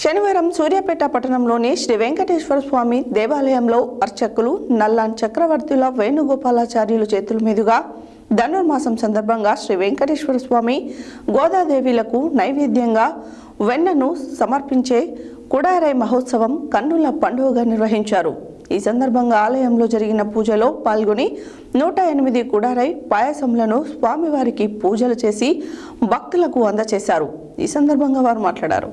శనివారం సూర్యాపేట పట్టణంలోని శ్రీ వెంకటేశ్వర స్వామి దేవాలయంలో అర్చకులు నల్లాన్ చక్రవర్తుల వేణుగోపాలాచార్యులు చేతుల మీదుగా ధనుర్మాసం సందర్భంగా శ్రీ వెంకటేశ్వర స్వామి గోదాదేవిలకు నైవేద్యంగా వెన్నను సమర్పించే కుడారై మహోత్సవం కన్నుల పండుగగా నిర్వహించారు. ఈ సందర్భంగా ఆలయంలో జరిగిన పూజలో పాల్గొని 108 కుడారై పాయసములను స్వామివారికి పూజలు చేసి భక్తులకు అందజేశారు. ఈ సందర్భంగా వారు మాట్లాడారు.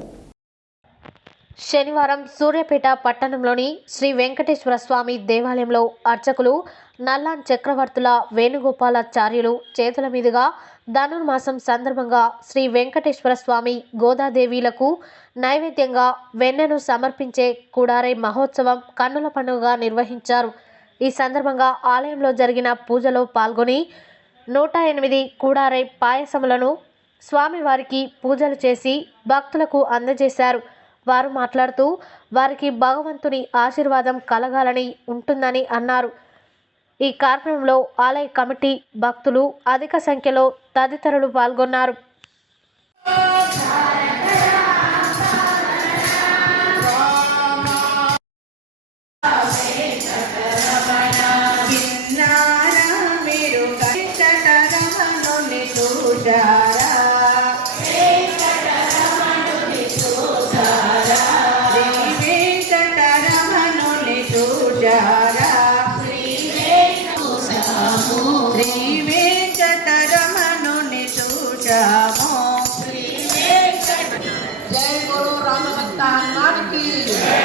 శనివారం సూర్యాపేట పట్టణంలోని శ్రీ వెంకటేశ్వర స్వామి దేవాలయంలో అర్చకులు నల్లాన్ చక్రవర్తుల వేణుగోపాలాచార్యులు చేతుల మీదుగా ధనుర్మాసం సందర్భంగా శ్రీ వెంకటేశ్వర స్వామి గోదాదేవిలకు నైవేద్యంగా వెన్నను సమర్పించే కుడారై మహోత్సవం కన్నుల పండుగగా నిర్వహించారు. ఈ సందర్భంగా ఆలయంలో జరిగిన పూజలో పాల్గొని 108 కుడారై పాయసములను స్వామివారికి పూజలు చేసి భక్తులకు అందజేశారు. వారు మాట్లాడుతూ వారికి భగవంతుని ఆశీర్వాదం కలగాలని ఉంటుందని అన్నారు. ఈ కార్యక్రమంలో ఆలయ కమిటీ, భక్తులు అధిక సంఖ్యలో తదితరులు పాల్గొన్నారు. जय गुरु राम भगवान की जय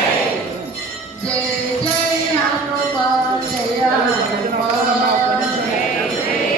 जय हनुमान जय हनुमान जय हनुमान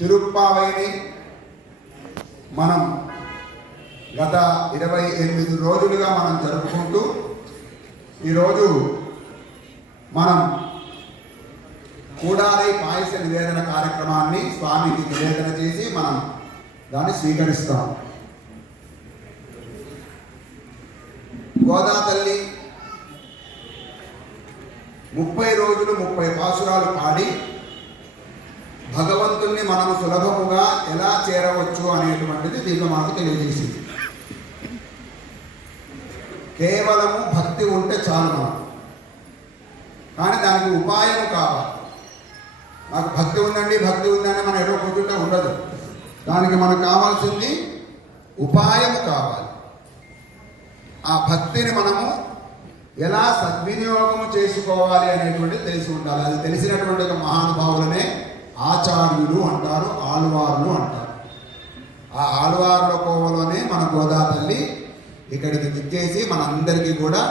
తిరుప్పావైని మనం గత 28 రోజులుగా మనం జరుపుకుంటూ ఈరోజు మనం కూడారై పాయస నివేదన కార్యక్రమాన్ని స్వామికి నివేదన చేసి మనం దాన్ని స్వీకరిస్తాం. గోదా తల్లి 30 రోజులు 30 పాసురాలు పాడి భగవంతుణ్ణి మనం సులభముగా ఎలా చేరవచ్చు అనేటువంటిది దీంట్లో మనకు తెలియజేసింది. కేవలము భక్తి ఉంటే చాలు మనకు, కానీ దానికి ఉపాయం కావాలి. నాకు భక్తి ఉందండి మనం ఏదో కూర్చుంటే ఉండదు. దానికి మనకు కావాల్సింది ఉపాయము కావాలి. ఆ భక్తిని మనము ఎలా సద్వినియోగము చేసుకోవాలి అనేటువంటిది తెలిసి ఉండాలి. అది తెలిసినటువంటి ఒక మహానుభావులనే ఆచార్యులు అంటారు, ఆళ్వార్లు అంటారు. ఆ ఆళ్వార్ల కోవలోనే మన గోదా తల్లి ఇక్కడికి విచ్చేసి మనందరికీ కూడా